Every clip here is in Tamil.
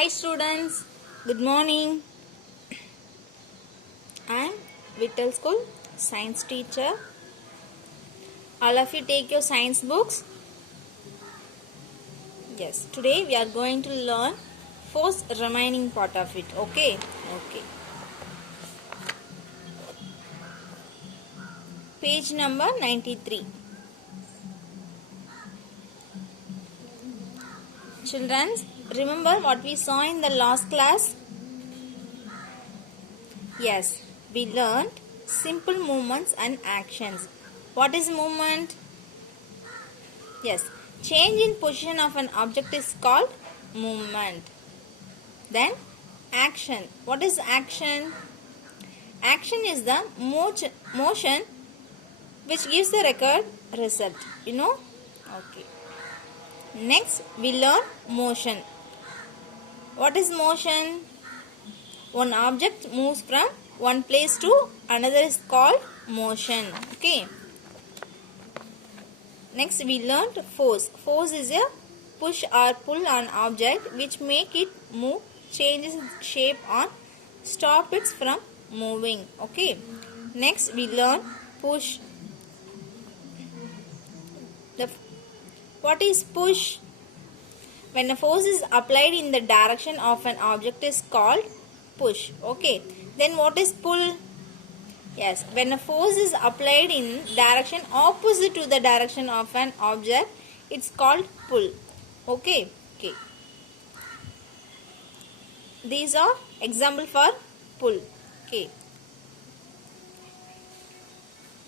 Hi students, good morning. I am Vittal School science teacher. All of you take your science books. Yes, today we are going to learn force remaining part of it. Okay. Page number 93. Children, remember what we saw in the last class? Yes, we learned simple movements and actions. What is movement? Yes, change in position of an object is called movement. Then action. What is action? Action is the motion which gives the record result. You know? Okay. Next we learn motion. What is motion? One object moves from one place to another is called motion. Okay. Next we learned force. Force is a push or pull on object which make it move, changes its shape or stop it from moving. Okay. Next we learn push. What is push? When a force is applied in the direction of an object is called push. Okay. Then what is pull? Yes, when a force is applied in direction opposite to the direction of an object, it's called pull. Okay. These are example for pull. Okay.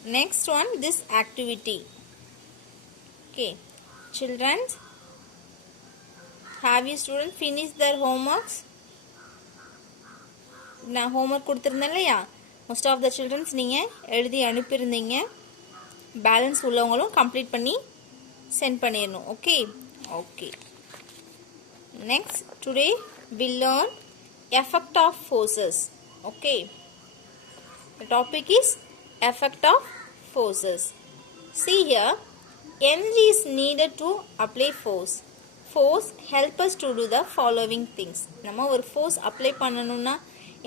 Next one, this activity. Okay. Children, have you students finished their homeworks? நான் homework கொடுத்திருந்தேன் இல்லையா? Most of the children நீங்கள் எழுதி அனுப்பியிருந்தீங்க. பேலன்ஸ் உள்ளவங்களும் கம்ப்ளீட் பண்ணி சென்ட் பண்ணிடணும். Okay. Next, today we learn effect of forces. Okay. The topic is effect of forces. See here, energy is needed to apply force. Force help us to do the following things. நம்ம ஒரு force apply பண்ணணும்னா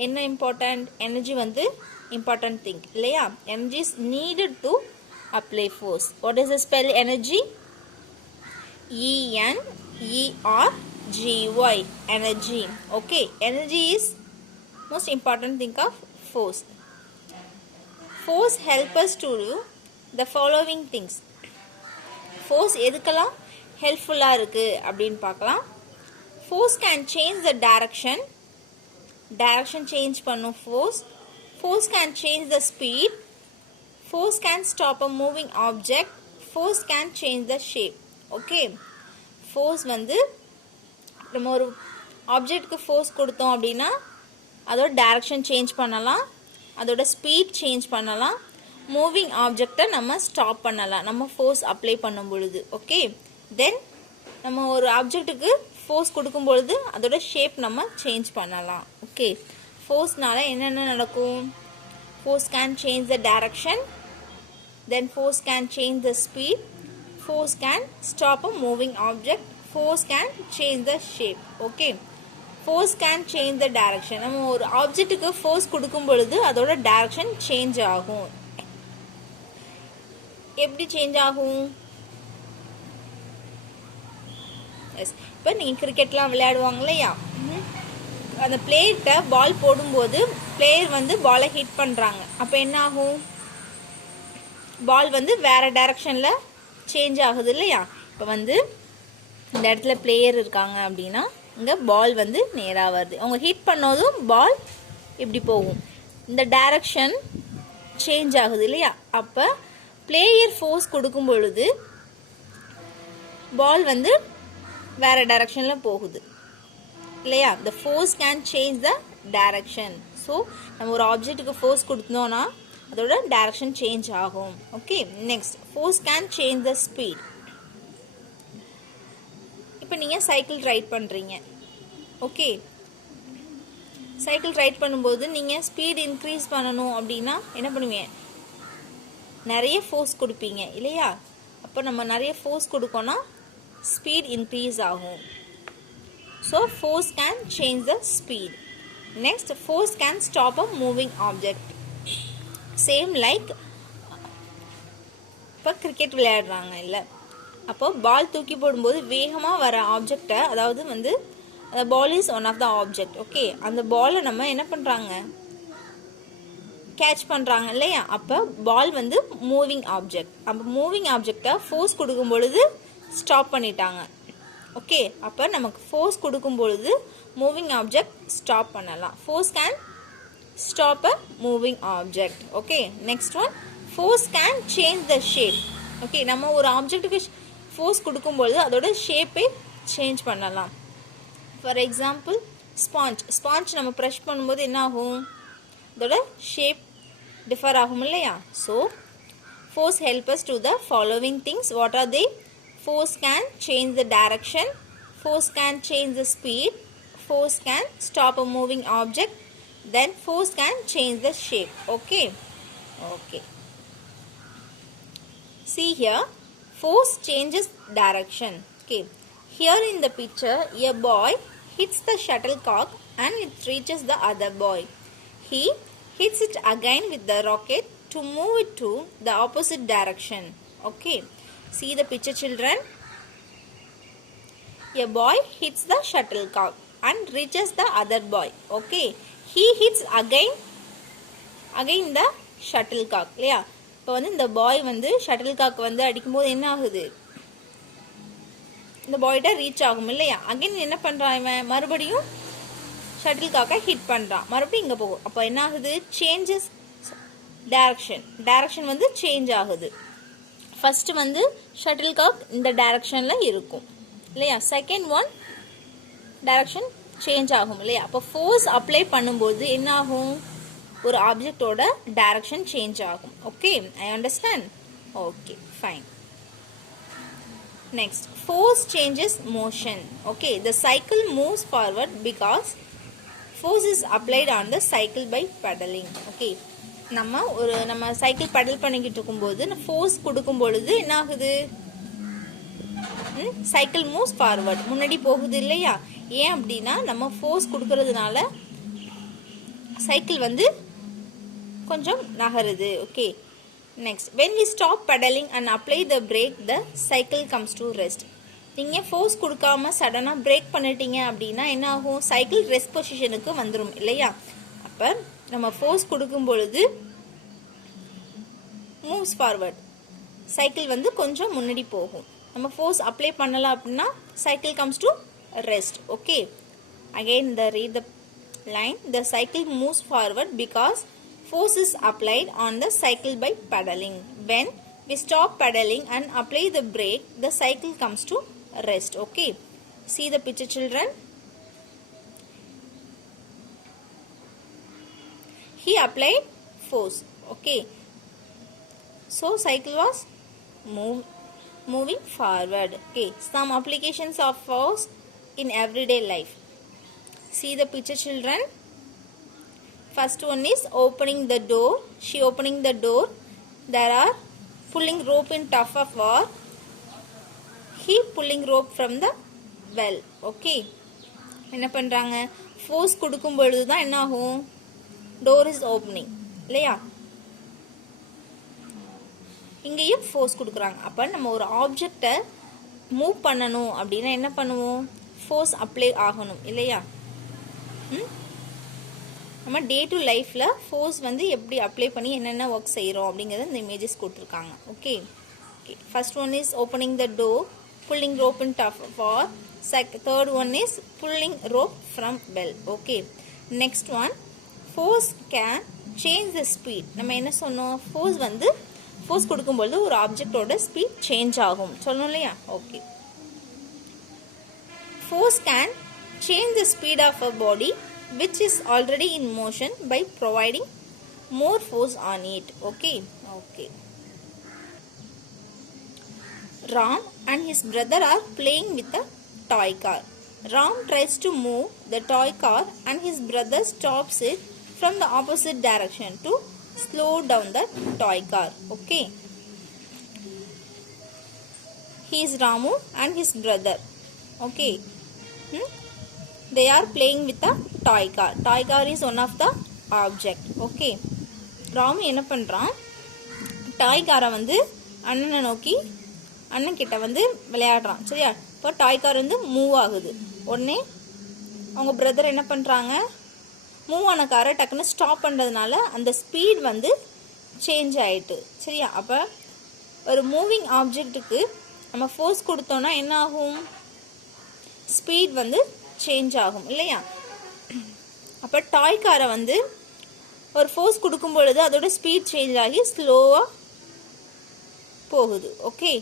என்ன important? Energy வந்து important thing இல்லையா? Energy is needed to apply force. What is the spell energy? E-N-E-R-G-Y. Energy. Okay. Energy is most important thing of force. Force help us to do the following things. Force எதுக்கெல்லாம் ஹெல்ப்ஃபுல்லாக இருக்குது அப்படின்னு பார்க்கலாம். Force can change the direction. Direction change பண்ணும் force. Force can change the speed. Force can stop a moving object. Force can change the shape. Okay. Force வந்து நம்ம ஒரு ஆப்ஜெக்ட்க்கு ஃபோர்ஸ் கொடுத்தோம் அப்படின்னா அதோட டைரக்ஷன் சேஞ்ச் பண்ணலாம், அதோட ஸ்பீட் சேஞ்ச் பண்ணலாம், மூவிங் ஆப்ஜெக்டை நம்ம ஸ்டாப் பண்ணலாம் நம்ம ஃபோர்ஸ் அப்ளை பண்ணும் பொழுது. ஓகே. தென் நம்ம ஒரு ஆப்ஜெக்ட்டுக்கு ஃபோர்ஸ் கொடுக்கும் பொழுது அதோட ஷேப் நம்ம சேஞ்ச் பண்ணலாம். ஓகே. ஃபோர்ஸ்னால என்னென்ன நடக்கும்? Force can change the direction, then force can change the speed, force can stop a moving object, force can change the shape. Okay. Force can change the direction. நம்ம ஒரு ஆப்ஜெக்ட்டுக்கு ஃபோர்ஸ் கொடுக்கும் பொழுது அதோட டைரக்ஷன் சேஞ்ச் ஆகும். எப்படி சேஞ்ச் ஆகும்? எஸ், இப்போ நீங்கள் கிரிக்கெட்லாம் விளையாடுவாங்க இல்லையா? அந்த பிளேயர்கிட்ட பால் போடும்போது பிளேயர் வந்து பாலை ஹிட் பண்ணுறாங்க. அப்போ என்ன ஆகும்? பால் வந்து வேற டைரக்ஷனில் சேஞ்ச் ஆகுது இல்லையா? இப்போ வந்து இந்த இடத்துல பிளேயர் இருக்காங்க அப்படின்னா இங்கே பால் வந்து நேராக வருது. அவங்க ஹிட் பண்ணதும் பால் இப்படி போகும். இந்த டைரக்ஷன் சேஞ்ச் ஆகுது இல்லையா? அப்போ பிளேயர் ஃபோர்ஸ் கொடுக்கும் பொழுது பால் வந்து வேற டைரக்ஷனில் போகுது இல்லையா? The force can change the direction. So நம்ம ஒரு ஆப்ஜெக்ட்டுக்கு ஃபோர்ஸ் கொடுத்தோம்னா அதோட டைரக்ஷன் சேஞ்ச் ஆகும். Okay. Next, force can change the speed. இப்போ நீங்கள் சைக்கிள் ரைட் பண்ணுறீங்க. ஓகே. சைக்கிள் ரைட் பண்ணும்போது நீங்கள் ஸ்பீட் இன்க்ரீஸ் பண்ணணும் அப்படின்னா என்ன பண்ணுவீங்க? நிறைய ஃபோர்ஸ் கொடுப்பீங்க இல்லையா? அப்போ நம்ம நிறைய ஃபோர்ஸ் கொடுக்கோன்னா ஸ்பீட் இன்க்ரீஸ் ஆகும். So force can change the speed. Next, force can stop a moving object. Same like இப்போ கிரிக்கெட் விளையாடுறாங்க இல்லை, அப்போ பால் தூக்கி போடும்போது வேகமாக வர ஆப்ஜெக்டை, அதாவது வந்து அந்த ball is one of the object. Okay, அந்த பாலை நம்ம என்ன பண்ணுறாங்க, கேட்ச் பண்ணுறாங்க இல்லையா. அப்போ பால் வந்து மூவிங் ஆப்ஜெக்ட். அப்போ மூவிங் ஆப்ஜெக்டை ஃபோர்ஸ் கொடுக்கும் பொழுது ஸ்டாப் பண்ணிட்டாங்க. ஓகே, அப்போ நமக்கு ஃபோர்ஸ் கொடுக்கும் பொழுது மூவிங் ஆப்ஜெக்ட் ஸ்டாப் பண்ணலாம். Force can stop a moving object. Okay, next one, force can change the shape. Okay, நம்ம ஒரு ஆப்ஜெக்ட்டுக்கு ஃபோர்ஸ் கொடுக்கும்பொழுது அதோட ஷேப்பை சேஞ்ச் பண்ணலாம். ஃபார் எக்ஸாம்பிள் ஸ்பாஞ்ச் நம்ம ப்ரெஷ் பண்ணும்போது என்ன ஆகும், அதோட ஷேப் டிஃபர் ஆகும் இல்லையா. So force help us to the following things. What are they? Force can change the direction, force can change the speed, force can stop a moving object, then force can change the shape. Okay. See here, force changes direction. Okay. Here in the picture, a boy hits the shuttlecock and it reaches the other boy. He hits it again with the rocket to move it to the opposite direction. Okay. See the picture, children. A boy hits the shuttlecock and reaches the other boy. Okay. He hits again the shuttlecock. இல்லையா, இப்போ வந்து இந்த பாய் வந்து ஷட்டில்காக் வந்து அடிக்கும்போது என்ன ஆகுது, இந்த பாய்கிட்ட ரீச் ஆகும் இல்லையா. அகைன் என்ன பண்ணுறான், இவன் மறுபடியும் ஷட்டில்காக்கை ஹிட் பண்ணுறான், மறுபடியும் இங்கே போகும். அப்போ என்ன ஆகுது, சேஞ்சஸ் டைரக்ஷன் வந்து சேஞ்ச் ஆகுது. ஃபர்ஸ்ட் வந்து ஷட்டில்காக் இந்த டைரக்ஷனில் இருக்கும் இல்லையா, செகண்ட் ஒன் டைரக்ஷன் சேஞ்ச் ஆகும் இல்லையா. அப்போ ஃபோர்ஸ் அப்ளை பண்ணும்போது என்ன ஆகும், ஒரு ஆப்ஜெக்டோட டைரக்ஷன் சேஞ்ச் ஆகும். Okay, I understand. Okay, fine. Next, force changes motion. Okay, the cycle moves forward because force is applied on the cycle by pedalling. Okay, நம்ம சைக்கிள் பெடல் பண்ணிக்கிட்டு இருக்கும்போது ஃபோர்ஸ் கொடுக்கும் பொழுது என்ன ஆகுது, சைக்கிள் மூவ்ஸ் ஃபார்வர்ட், முன்னாடி போகுது இல்லையா. ஏன் அப்படின்னா நம்ம ஃபோர்ஸ் கொடுக்கறதுனால சைக்கிள் வந்து கொஞ்சம் நகருது. Okay, next, when we stop pedaling and apply the brake, the cycle comes to rest. நீங்கள் ஃபோர்ஸ் கொடுக்காம சடனாக பிரேக் பண்ணிட்டீங்க அப்படின்னா என்ன ஆகும், சைக்கிள் ரெஸ்ட் பொசிஷனுக்கு வந்துடும் இல்லையா. அப்போ நம்ம ஃபோர்ஸ் கொடுக்கும் பொழுது மூவ்ஸ் ஃபார்வர்ட், சைக்கிள் வந்து கொஞ்சம் முன்னாடி போகும். நம்ம ஃபோர்ஸ் அப்ளை பண்ணலாம் அப்படின்னா cycle comes to rest. Okay, again read the line. The cycle moves forward because force is applied on the cycle by pedaling. When we stop pedaling and apply the brake, the cycle comes to rest. Okay, see the picture, children. He applied force. Okay, so cycle was moving forward. Okay, some applications of force in everyday life. See the picture, children. First one is opening the door. She opening the door. There are pulling rope in tug of war. He pulling rope from the well. Okay, என்ன பண்றாங்க, ஃபோர்ஸ் கொடுக்கும் பொழுது தான் என்ன ஆகும், டோர் இஸ் ஓப்பனிங் இல்லையா. இங்கேயும் ஃபோர்ஸ் கொடுக்குறாங்க. அப்போ நம்ம ஒரு ஆப்ஜெக்டை மூவ் பண்ணணும் அப்படின்னா என்ன பண்ணுவோம், ஃபோர்ஸ் அப்ளை ஆகணும் இல்லையா. நம்ம டே டு லைஃப்பில் ஃபோர்ஸ் வந்து எப்படி அப்ளை பண்ணி என்னென்ன ஒர்க் செய்கிறோம் அப்படிங்கிறத இந்த இமேஜஸ் கொடுத்துருக்காங்க. Okay, first one is opening the door, pulling rope in tug of war. Third one is pulling rope from bell. Okay, next one, force can change the speed. நம்ம என்ன சொன்னோம், ஃபோர்ஸ் கொடுக்கும்பொழுது ஒரு ஆப்ஜெக்டோட ஸ்பீட் சேஞ்ச் ஆகும் சொல்லணும் இல்லையா. Okay, force can change the speed of a body which is already in motion by providing more force on it. Okay. Ram and his brother are playing with a toy car. Ram tries to move the toy car and his brother stops it from the opposite direction to slow down the toy car. Okay, he is Ramu and his brother. Okay, they are playing with a toy car. Toy car is one of the object. Okay, Ramu என்ன பண்ணுறான், டாய் காரை வந்து அண்ணனை நோக்கி அண்ணன் கிட்ட வந்து விளையாடுறான். சரியா, இப்போ டாய் கார் வந்து மூவ் ஆகுது. உடனே அவங்க பிரதர் என்ன பண்ணுறாங்க, மூவ் ஆன காரை டக்குன்னு ஸ்டாப் பண்ணுறதுனால அந்த ஸ்பீட் வந்து சேஞ்ச் ஆகிட்டு. சரியா, அப்போ ஒரு மூவிங் ஆப்ஜெக்ட்டுக்கு நம்ம ஃபோர்ஸ் கொடுத்தோன்னா என்ன ஆகும், ஸ்பீட் வந்து சேஞ்ச் ஆகும் இல்லையா. அப்போ டாய் காரை வந்து ஒரு ஃபோர்ஸ் கொடுக்கும் பொழுது அதோட ஸ்பீட் சேஞ்ச் ஆகி ஸ்லோவாக போகுது. Okay,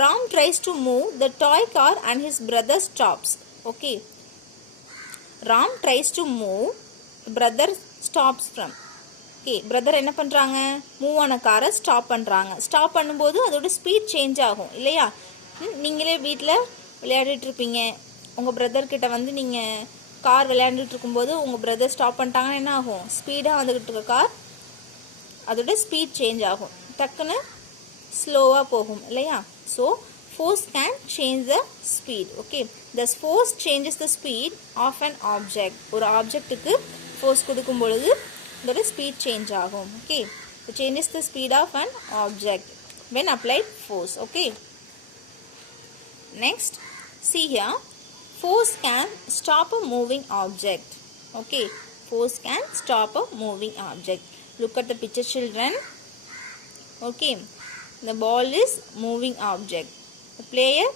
Ram tries to move the toy car and his brother stops. Okay, Ram tries to move, brother stops from. Okay, brother என்ன பண்ணுறாங்க, மூவ் ஆன காரை ஸ்டாப் பண்ணுறாங்க. ஸ்டாப் பண்ணும்போது அதோட ஸ்பீட் சேஞ்ச் ஆகும் இல்லையா. நீங்களே வீட்டில் விளையாடிட்டு இருப்பீங்க, உங்கள் பிரதர்கிட்ட வந்து நீங்கள் கார் விளையாண்டுட்டு இருக்கும்போது உங்கள் பிரதர் ஸ்டாப் பண்ணிட்டாங்கன்னா என்ன ஆகும், ஸ்பீடாக வந்துக்கிட்டு இருக்க கார் அதோட ஸ்பீட் சேஞ்ச் ஆகும், டக்குன்னு ஸ்லோவாக போகும் இல்லையா. So force can change the speed. Okay, thus force changes the speed of an object. ஒரு ஆப்ஜெக்ட்டுக்கு ஃபோர்ஸ் கொடுக்கும் பொழுது அதோட ஸ்பீட் சேஞ்ச் ஆகும். Okay, it changes the speed of an object when applied force. Okay, next see here, force can stop a moving object. Okay, force can stop a moving object. Look at the picture, children. Okay, the ball is moving object. The player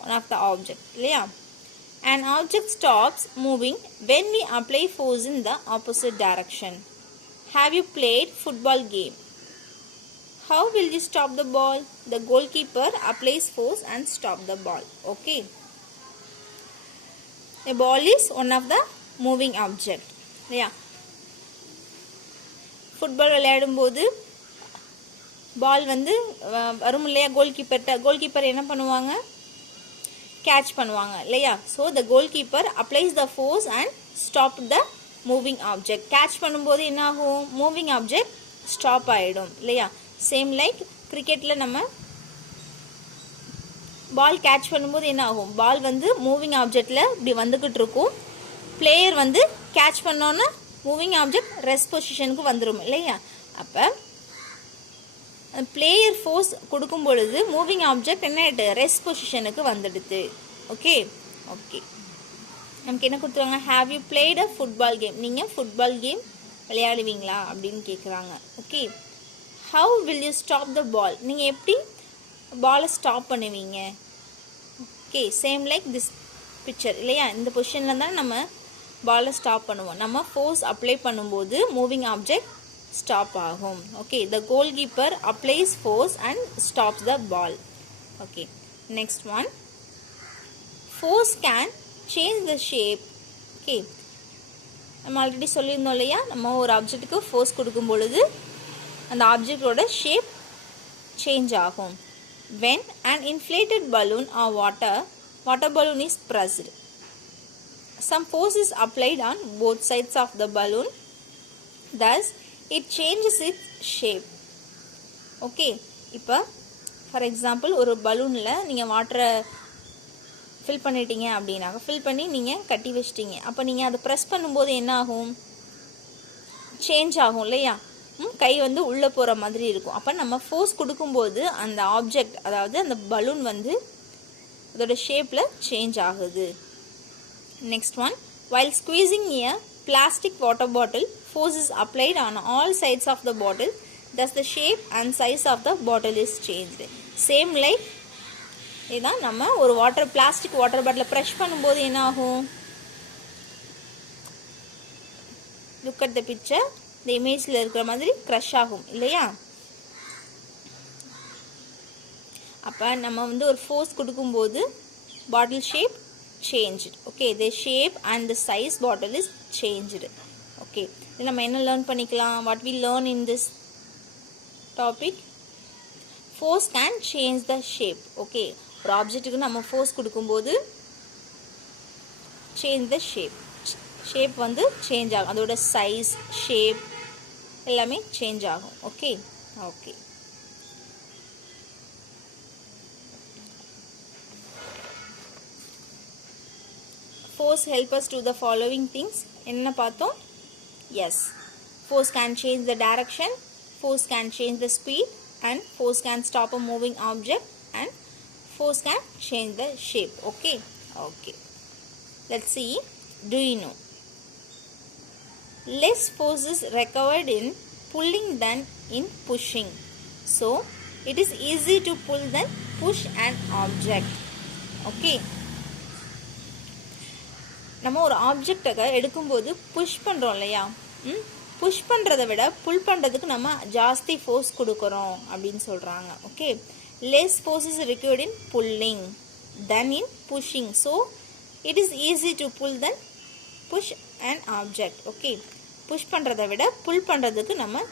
one of the object. Yeah. An object stops moving when we apply force in the opposite direction. Have you played football game? How will you stop the ball? The goalkeeper applies force and stop the ball. Okay. The ball is one of the moving object. Yeah. Football விளையாடும்போது பால் வந்து வரும் இல்லையா, கோல்கீப்பர் என்ன பண்ணுவாங்க, கேட்ச் பண்ணுவாங்க இல்லையா. So the goalkeeper applies the force and stop the moving object. Catch பண்ணும்போது என்ன ஆகும், மூவிங் ஆப்ஜெக்ட் ஸ்டாப் ஆகிடும் இல்லையா. சேம் லைக் கிரிக்கெட்டில் நம்ம பால் கேட்ச் பண்ணும்போது என்ன ஆகும், பால் வந்து மூவிங் ஆப்ஜெக்டில் இப்படி வந்துக்கிட்டு இருக்கும், பிளேயர் வந்து கேட்ச் பண்ணோன்னா மூவிங் ஆப்ஜெக்ட் ரெஸ்ட் பொசிஷனுக்கு வந்துடும் இல்லையா. அப்போ பிளேயர் ஃபோர்ஸ் கொடுக்கும் பொழுது மூவிங் ஆப்ஜெக்ட் என்ன ஆகிட்டு ரெஸ்ட் பொசிஷனுக்கு வந்துடுது. ஓகே, ஓகே, நமக்கு என்ன கொடுத்துருவாங்க, have you played a football game, நீங்கள் ஃபுட்பால் கேம் விளையாடுவீங்களா அப்படின்னு கேட்குறாங்க. Okay, how will you stop the ball, நீங்கள் எப்படி பாலை ஸ்டாப் பண்ணுவீங்க. Okay, same like this picture இல்லையா, இந்த பொசிஷனில் தான் நம்ம பாலை ஸ்டாப் பண்ணுவோம். நம்ம ஃபோர்ஸ் அப்ளை பண்ணும்போது மூவிங் ஆப்ஜெக்ட் ஸ்டாப் ஆகும். Okay, the goalkeeper applies force and stops the ball. Okay, next one, force can change the shape. Okay, நம்ம ஆல்ரெடி சொல்லியிருந்தோம் இல்லையா, நம்ம ஒரு ஆப்ஜெக்ட்டுக்கு ஃபோர்ஸ் கொடுக்கும் பொழுது அந்த ஆப்ஜெக்டோட ஷேப் சேஞ்ச் ஆகும். when an inflated balloon or water balloon is pressed, some force is applied on both sides of the balloon, thus it changes its shape. Okay, இப்போ ஃபார் எக்ஸாம்பிள் ஒரு பலூனில் நீங்கள் வாட்டரை ஃபில் பண்ணிட்டீங்க அப்படின்னாக்க, ஃபில் பண்ணி நீங்கள் கட்டி வச்சிட்டீங்க, அப்போ நீங்கள் அதை ப்ரெஸ் பண்ணும்போது என்ன ஆகும், சேஞ்ச் ஆகும் இல்லையா, கை வந்து உள்ளே போகிற மாதிரி இருக்கும். அப்போ நம்ம ஃபோர்ஸ் கொடுக்கும்போது அந்த ஆப்ஜெக்ட், அதாவது அந்த பலூன் வந்து அதோட ஷேப்பில் சேஞ்ச் ஆகுது. Next one, while squeezing a plastic water bottle, force is applied on all sides of the bottle, thus the shape and size of the bottle is changed. Same like இதான் நம்ம ஒரு பிளாஸ்டிக் வாட்டர் பாட்டிலை ப்ரெஷ் பண்ணும்போது என்ன ஆகும், look at the picture, இந்த இமேஜில் இருக்கிற மாதிரி க்ரஷ் ஆகும் இல்லையா. அப்போ நம்ம வந்து ஒரு ஃபோர்ஸ் கொடுக்கும்போது பாட்டில் shape changed. Okay, the shape and the size bottle is changed. Okay, இதில் நம்ம என்ன லேர்ன் பண்ணிக்கலாம், what we learn in this topic, force can change the shape. Okay, ஒரு ஆப்ஜெக்ட்டுக்கு நம்ம ஃபோர்ஸ் கொடுக்கும்போது change the shape வந்து சேஞ்ச் ஆகும், அதோட சைஸ் ஷேப் எல்லாமே சேஞ்ச் ஆகும். Okay, okay. force help us to the following things. என்ன பார்த்தோம்? Yes, force can change the direction, force can change the speed, and force can stop a moving object, and force can change the shape. Okay. Let's see. Do you know? Less force is required in pulling than in pushing. So, it is easy to pull than push an object. Okay. நம்ம ஒரு ஆப்ஜெக்டை எடுக்கும்போது புஷ் பண்ணுறோம் இல்லையா? புஷ் பண்ணுறதை விட புல் பண்ணுறதுக்கு நம்ம ஜாஸ்தி ஃபோர்ஸ் கொடுக்குறோம் அப்படின்னு சொல்கிறாங்க. Okay, less force is required in pulling then in pushing. So it is easy to pull then push and object. Okay, push பண்ணுறதை விட புல் பண்ணுறதுக்கு நம்ம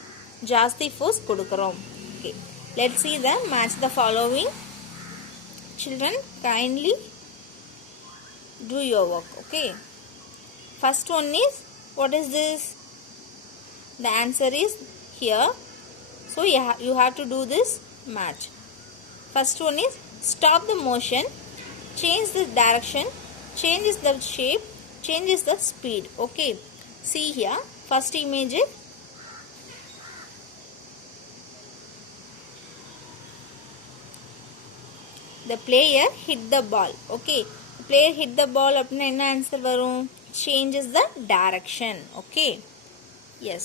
ஜாஸ்தி ஃபோர்ஸ் கொடுக்குறோம். Okay, let's see the match the following. Children, kindly do your work. Okay, first one is, what is this? The answer is here, so you have to do this match. First one is, stop the motion, change the direction, changes the shape, changes the speed. Okay, see here, first image is the player hit the ball. Okay, the player hit the ball அப்படினா என்ன ஆன்சர் வரும்? changes the direction. Okay, yes,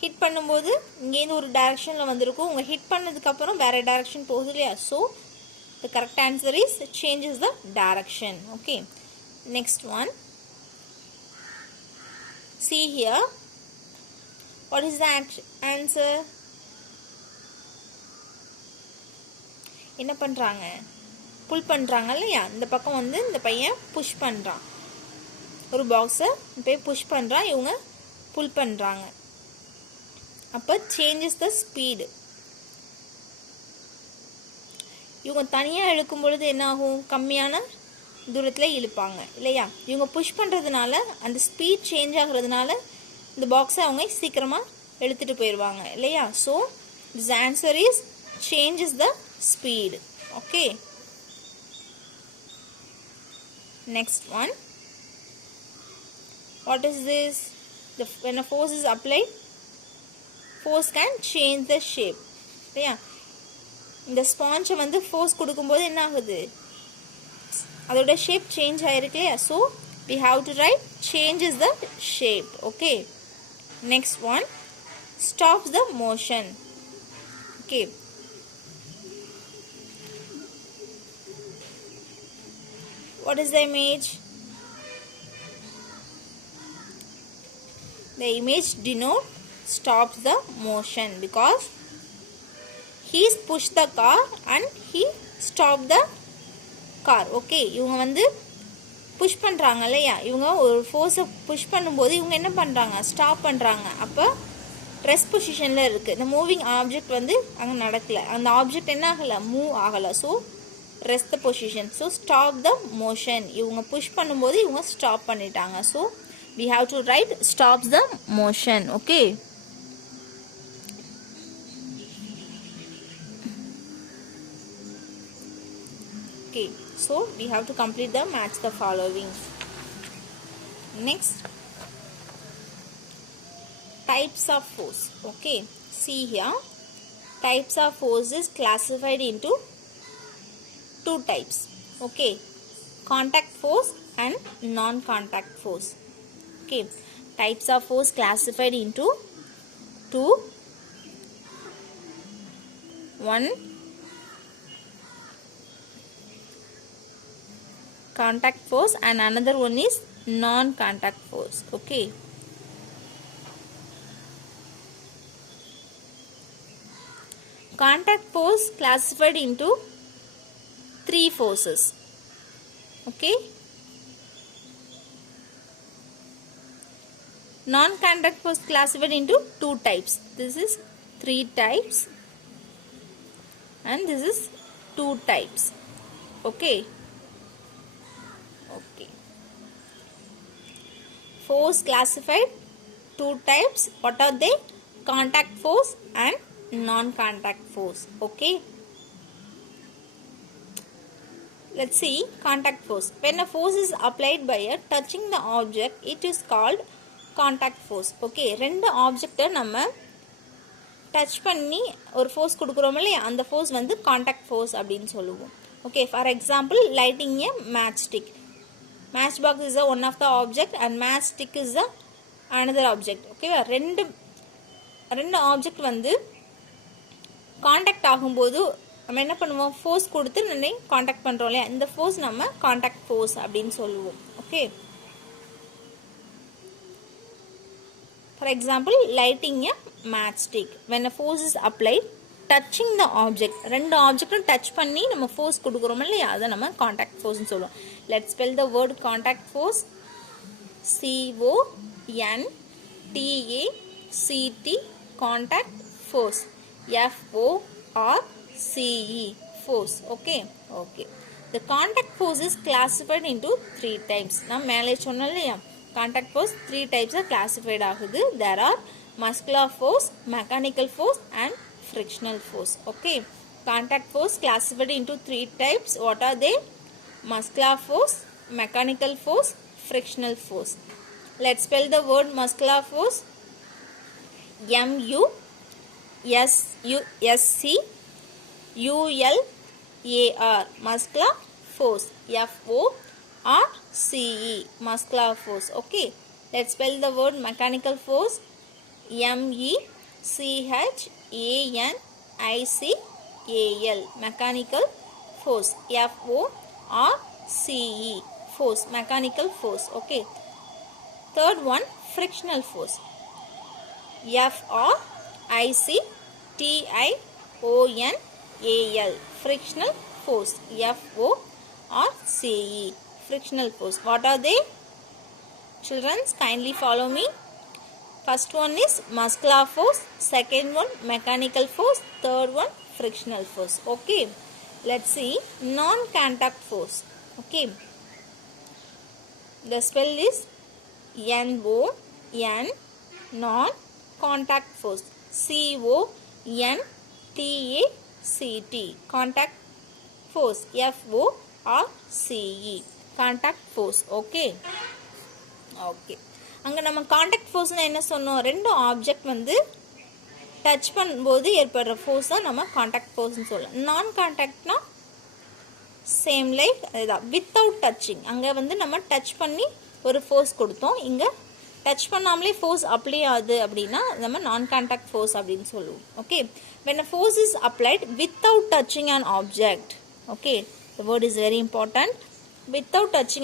hit பண்ணும்போது இங்கேருந்து ஒரு டைரக்ஷனில் வந்திருக்கும், உங்கள் ஹிட் பண்ணதுக்கப்புறம் வேறு டைரக்ஷன் போகுது இல்லையா? So the correct answer is changes the direction. Okay, next one, see here, what is the answer? என்ன பண்ணுறாங்க? புல் பண்ணுறாங்க இல்லையா? இந்த பக்கம் வந்து இந்த பையன் புஷ் பண்ணுறான், ஒரு பாக்ஸை போய் புஷ் பண்ணுறான், இவங்க புல் பண்ணுறாங்க. அப்போ சேஞ்சஸ் த ஸ்பீடு. இவங்க தனியாக இழுக்கும் பொழுது என்ன ஆகும்? கம்மியான தூரத்தில் இழுப்பாங்க இல்லையா? இவங்க புஷ் பண்ணுறதுனால அந்த ஸ்பீட் சேஞ்ச் ஆகுறதுனால இந்த பாக்ஸை அவங்க சீக்கிரமாக எடுத்துகிட்டு போயிடுவாங்க இல்லையா? So this answer is changes the speed. Okay, next one, what is this? When a force is applied, force can change the shape. இல்லையா? இந்த ஸ்பாஞ்சை வந்து ஃபோர்ஸ் கொடுக்கும்போது என்ன ஆகுது? அதோட ஷேப் சேஞ்ச் ஆகிருக்கு இல்லையா? So we have to write changes the shape. Okay, next one, stops the motion. Okay, what is the image? The image denotes stops the motion because he pushed the car and he stopped the car. Okay, இவங்க வந்து புஷ் பண்ணுறாங்க இல்லையா? இவங்க ஒரு ஃபோர்ஸை புஷ் பண்ணும்போது இவங்க என்ன பண்ணுறாங்க? ஸ்டாப் பண்ணுறாங்க. அப்போ ரெஸ்ட் பொசிஷனில் இருக்குது. இந்த மூவிங் ஆப்ஜெக்ட் வந்து அங்கே நடக்கலை, அந்த ஆப்ஜெக்ட் என்ன ஆகலை? மூவ் ஆகலை. So rest the position. So stop the motion. இவங்க push பண்ணும்போது இவங்க stop பண்ணிட்டாங்க. So we have to write stops the motion. Okay, so we have to complete the match the following. Next, types of force. Okay, see here, types of force is classified into two types. Okay, contact force and non-contact force. Okay, types of force classified into two. One, contact force, and another one is non-contact force. Okay, contact force classified into three forces. Okay, non-contact force classified into two types. This is three types and this is two types. Okay, force classified two types. What are they? Contact force and non-contact force. Okay, Let's see contact force. When a force is applied by a touching the object, it is called contact force. Okay, ரெண்டு ஆப்ஜெக்ட்டை நம்ம டச் பண்ணி ஒரு ஃபோர்ஸ் கொடுக்குறோம் இல்லையா, அந்த ஃபோர்ஸ் வந்து காண்டாக்ட் ஃபோர்ஸ் அப்படின்னு சொல்லுவோம். Okay, for example lighting a match stick. Match box is one of the object and match stick is another object. ஓகேவா, ரெண்டு ஆப்ஜெக்ட் வந்து காண்டாக்ட் ஆகும்போது நம்ம என்ன பண்ணுவோம், ஃபோர்ஸ் கொடுத்து நம்ம காண்டாக்ட் பண்ணுறோம் இல்லையா, இந்த ஃபோர்ஸ் நம்ம காண்டாக்ட் ஃபோர்ஸ் அப்படின்னு சொல்லுவோம். Okay, for example lighting a match stick. when a force is applied touching the object, ரெண்டு ஆப்ஜெக்டும் டச் பண்ணி நம்ம ஃபோர்ஸ் கொடுக்குறோம் இல்லையா, அதை நம்ம காண்டாக்ட் ஃபோர்ஸ்னு சொல்லுவோம். Let's spell the word contact force. CONTACT contact force. FORCE force. Okay. The contact force is classified into 3 types. நாம் மேலே சொன்னோம் இல்லையா, contact force 3 types classified ஆகுது. There are muscular force, mechanical force and frictional force. Okay, contact force classified into 3 types. What are they? Muscular force, mechanical force, frictional force. Let's spell the word muscular force. MUSCULAR muscular force. FORCE muscular force. Okay, let's spell the word mechanical force. MECHANICAL mechanical force. FORCE force, mechanical force. Okay, third one frictional force. FRICTIONAL frictional force. FORCE frictional force. What are they? Children, kindly follow me. First one is muscular force, second one mechanical force, third one frictional force. Okay, let's see non-contact force. Okay, the spell is NON, non-contact force. CONTACT contact force. FORCE contact force. Okay. அங்கே நம்ம காண்டாக்ட் ஃபோர்ஸ்னால் என்ன சொன்னோம், ரெண்டு ஆப்ஜெக்ட் வந்து டச் பண்ணும்போது ஏற்படுற ஃபோர்ஸ் தான் நம்ம காண்டாக்ட் ஃபோர்ஸ்னு சொல்லலாம். நான் காண்டாக்ட்னா சேம் லைக் அதுதான், வித்தவுட் டச்சிங். அங்கே வந்து நம்ம டச் பண்ணி ஒரு ஃபோர்ஸ் கொடுத்தோம், இங்கே டச் பண்ணாமலே ஃபோர்ஸ் அப்ளை ஆகுது அப்படின்னா நம்ம நான் காண்டாக்ட் ஃபோர்ஸ் அப்படின்னு சொல்லுவோம். Okay, when a force is applied without touching an object. Okay, the word is very important. Without touching